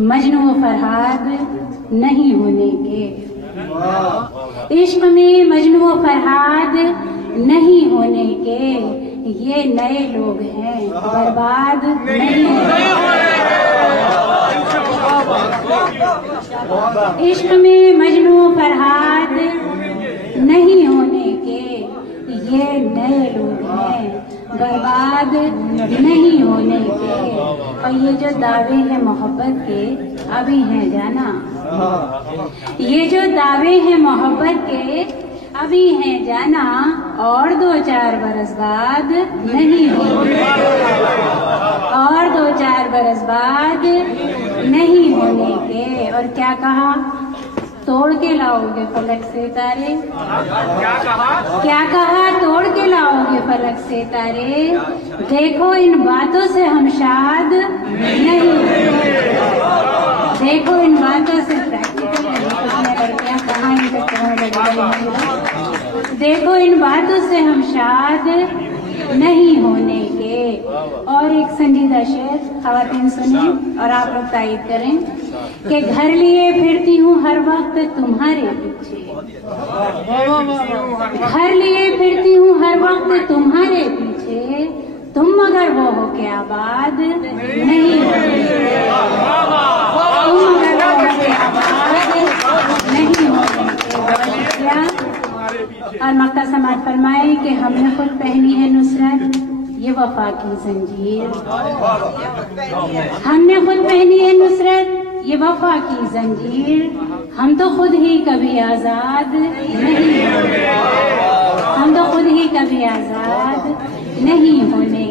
मजनू फरहाद नहीं होने के। इश्क में मजनू फरहाद नहीं होने के, ये नए लोग हैं बर्बाद नहीं होने। इश्क में मजनू फरहाद नहीं होने के, ये नए लोग हैं बर्बाद नहीं होने के। और ये जो दावे हैं मोहब्बत के अभी हैं जाना, ये जो दावे हैं मोहब्बत के अभी हैं जाना, और 2-4 बरस बाद नहीं होने, और 2-4 बरस बाद नहीं होने के। और क्या कहा? तोड़ के लाओगे फलक से तारे। क्या कहा? तोड़ के लाओगे फलक से तारे। देखो इन बातों से हम शाद नहीं, देखो इन बातों से लड़कियां कहाँ देखो इन बातों से हम शाद नहीं होने के। और एक संजीदा शेर ख़वातीन सुनिए और आप लोग तायीद करें कि घर लिए फिरती हूँ हर वक्त तुम्हारे पीछे, घर लिए फिरती हूँ हर वक्त तुम्हारे पीछे, तुम मगर वो हो के आबाद नहीं होने के, तुम मगर वो हो के आबाद नहीं होने के। और मक्ता समाज फरमाए कि हमने खुद पहनी है नुसरत ये वफा की जंजीर, हमने खुद पहनी है नुसरत ये वफा की जंजीर, हम तो खुद ही कभी आजाद नहीं होने, हम तो खुद ही कभी आजाद नहीं होने